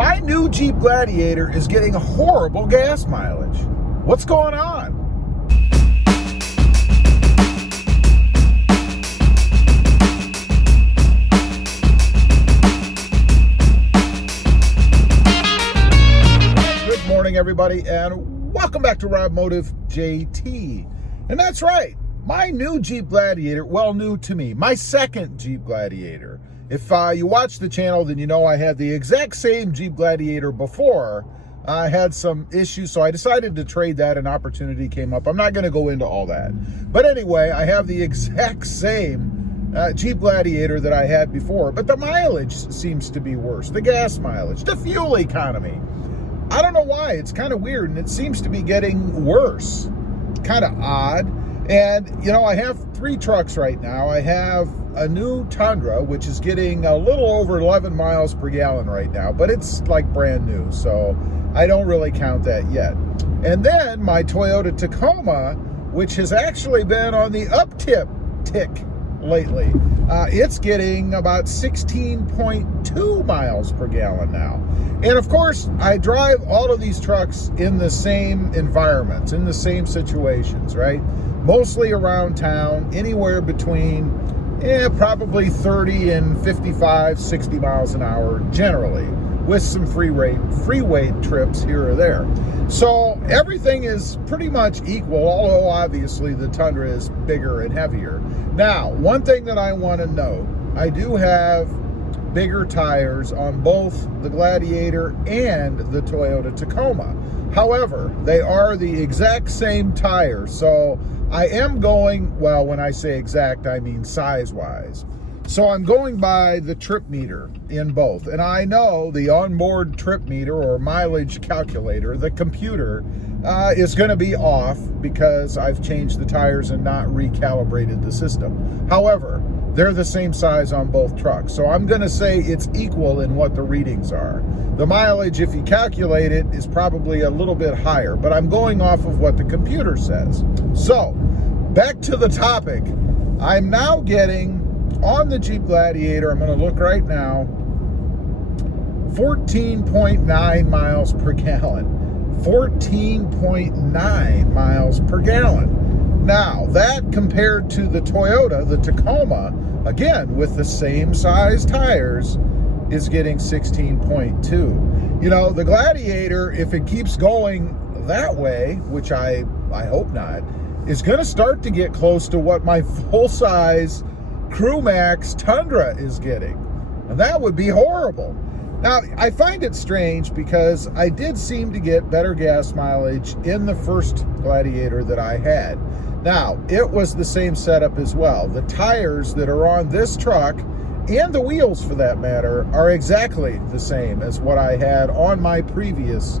My new Jeep Gladiator is getting horrible gas mileage. What's going on? Good morning, everybody, and welcome back to robmotivejt. And that's right, my new Jeep Gladiator, well, new to me, my second Jeep Gladiator. If you watch the channel, then you know I had the exact same Jeep Gladiator before. I had some issues, so I decided to trade that. An opportunity came up. I'm not going to go into all that. But anyway, I have the exact same Jeep Gladiator that I had before, but the mileage seems to be worse. The gas mileage, the fuel economy. I don't know why. It's kind of weird, and it seems to be getting worse. Kind of odd. And, you know, I have three trucks right now. I have a new Tundra, which is getting a little over 11 miles per gallon right now, but it's like brand new, so I don't really count that yet. And then my Toyota Tacoma, which has actually been on the tick lately. It's getting about 16.2 miles per gallon now. And of course, I drive all of these trucks in the same environments, in the same situations, right? Mostly around town, anywhere between probably 30 and 55, 60 miles an hour generally, with some freeway trips here or there. So everything is pretty much equal, although obviously the Tundra is bigger and heavier. Now, one thing that I want to note, I do have bigger tires on both the Gladiator and the Toyota Tacoma. However, they are the exact same tire, so I am going, well, when I say exact, I mean size-wise. So I'm going by the trip meter in both. And I know the onboard trip meter or mileage calculator, the computer, is going to be off because I've changed the tires and not recalibrated the system. However, they're the same size on both trucks. So I'm going to say it's equal in what the readings are. The mileage, if you calculate it, is probably a little bit higher, but I'm going off of what the computer says. So back to the topic. I'm now getting, on the Jeep Gladiator, I'm going to look right now, 14.9 miles per gallon. 14.9 miles per gallon. Now, that compared to the Toyota, the Tacoma, again, with the same size tires, is getting 16.2. You know, the Gladiator, if it keeps going that way, which I hope not, is going to start to get close to what my full-size Crew Max Tundra is getting. And that would be horrible. Now, I find it strange because I did seem to get better gas mileage in the first Gladiator that I had. Now, it was the same setup as well. The tires that are on this truck, and the wheels for that matter, are exactly the same as what I had on my previous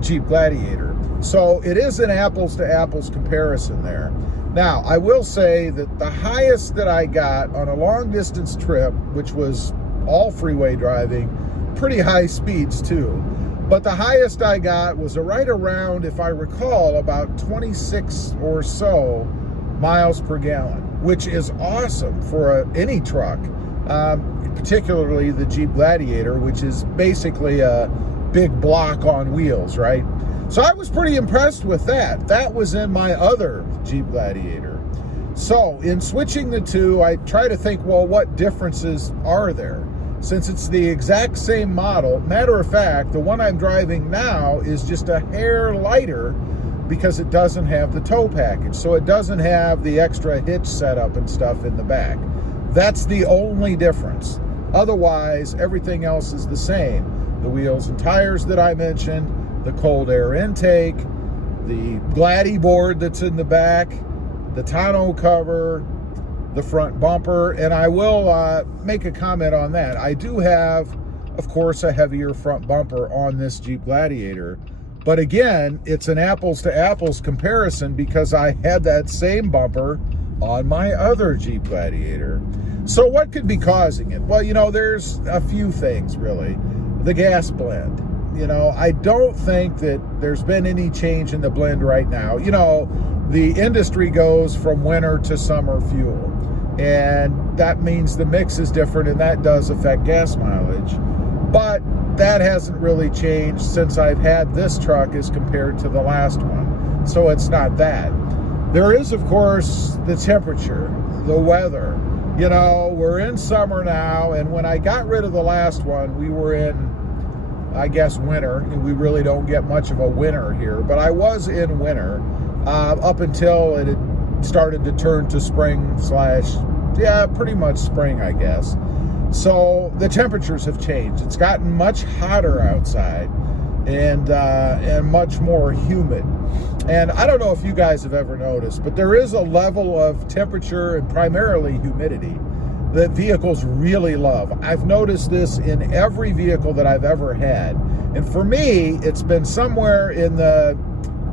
Jeep Gladiator. So it is an apples to apples comparison there. Now, I will say that the highest that I got on a long distance trip, which was all freeway driving, pretty high speeds too, but the highest I got was right around, if I recall, about 26 or so miles per gallon, which is awesome for any truck, particularly the Jeep Gladiator, which is basically a big block on wheels, right? So I was pretty impressed with that. That was in my other Jeep Gladiator. So in switching the two, I try to think, well, what differences are there? Since it's the exact same model, matter of fact, the one I'm driving now is just a hair lighter because it doesn't have the tow package. So it doesn't have the extra hitch setup and stuff in the back. That's the only difference. Otherwise, everything else is the same. The wheels and tires that I mentioned, the cold air intake, the Gladi board that's in the back, the tonneau cover, the front bumper, and I will make a comment on that. I do have, of course, a heavier front bumper on this Jeep Gladiator, but again, it's an apples to apples comparison because I had that same bumper on my other Jeep Gladiator. So what could be causing it? Well, you know, there's a few things really. The gas blend. You know, I don't think that there's been any change in the blend right now. You know, the industry goes from winter to summer fuel, and that means the mix is different, and that does affect gas mileage. But that hasn't really changed since I've had this truck as compared to the last one. So it's not that. There is, of course, the temperature, the weather. You know, we're in summer now, and when I got rid of the last one, we were in, I guess, winter. We really don't get much of a winter here, but I was in winter up until it had started to turn to spring pretty much spring, I guess. So the temperatures have changed. It's gotten much hotter outside and much more humid. And I don't know if you guys have ever noticed, but there is a level of temperature and primarily humidity that vehicles really love. I've noticed this in every vehicle that I've ever had. And for me, it's been somewhere in the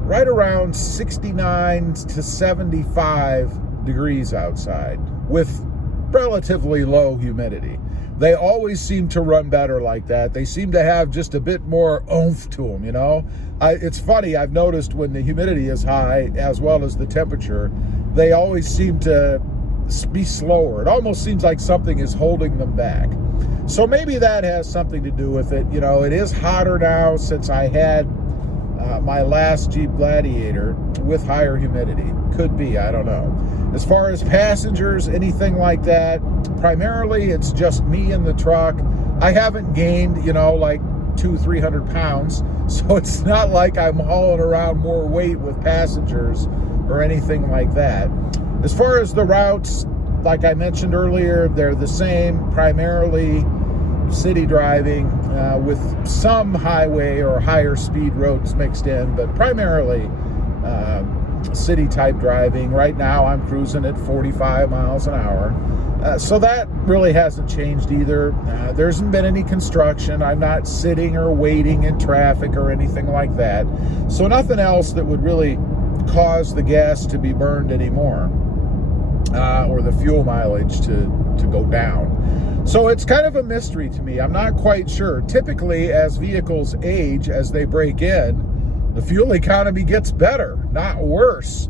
right around 69 to 75 degrees outside with relatively low humidity. They always seem to run better like that. They seem to have just a bit more oomph to them, you know? It's funny, I've noticed when the humidity is high as well as the temperature, they always seem to be slower. It almost seems like something is holding them back. So maybe that has something to do with it. You know, it is hotter now since I had my last Jeep Gladiator with higher humidity. Could be, I don't know. As far as passengers, anything like that, primarily it's just me in the truck. I haven't gained, you know, like 200-300 pounds, so it's not like I'm hauling around more weight with passengers or anything like that. As far as the routes, like I mentioned earlier, they're the same, primarily city driving with some highway or higher speed roads mixed in, but primarily city type driving. Right now I'm cruising at 45 miles an hour. So that really hasn't changed either. There hasn't been any construction. I'm not sitting or waiting in traffic or anything like that. So nothing else that would really cause the gas to be burned anymore or the fuel mileage to go down. So it's kind of a mystery to me. I'm not quite sure. Typically, as vehicles age, as they break in, the fuel economy gets better, not worse.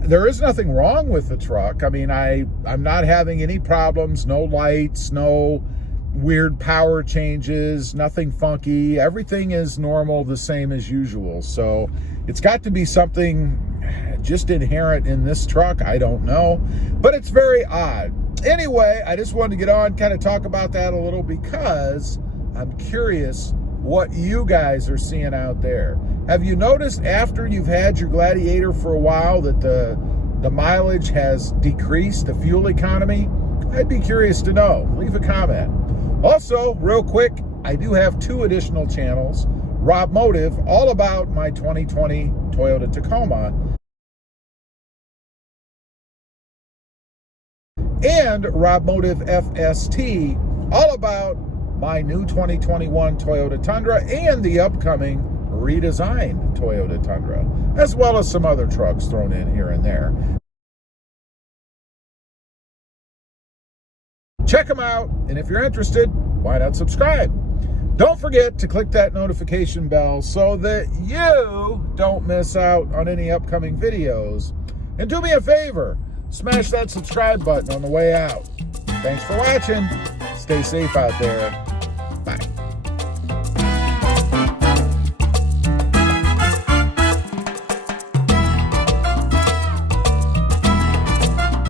There is nothing wrong with the truck. I mean, I'm not having any problems, no lights, no weird power changes, nothing funky. Everything is normal, the same as usual. So it's got to be something just inherent in this truck. I don't know, but it's very odd. Anyway, I just wanted to get on, kind of talk about that a little because I'm curious what you guys are seeing out there. Have you noticed after you've had your Gladiator for a while that the mileage has decreased, the fuel economy? I'd be curious to know. Leave a comment. Also, real quick, I do have 2 additional channels. Rob Motive, all about my 2020 Toyota Tacoma, and Rob Motive FST, all about my new 2021 Toyota Tundra and the upcoming redesigned Toyota Tundra, as well as some other trucks thrown in here and there. Check them out, and if you're interested, why not subscribe? Don't forget to click that notification bell so that you don't miss out on any upcoming videos. And do me a favor, smash that subscribe button on the way out. Thanks for watching. Stay safe out there.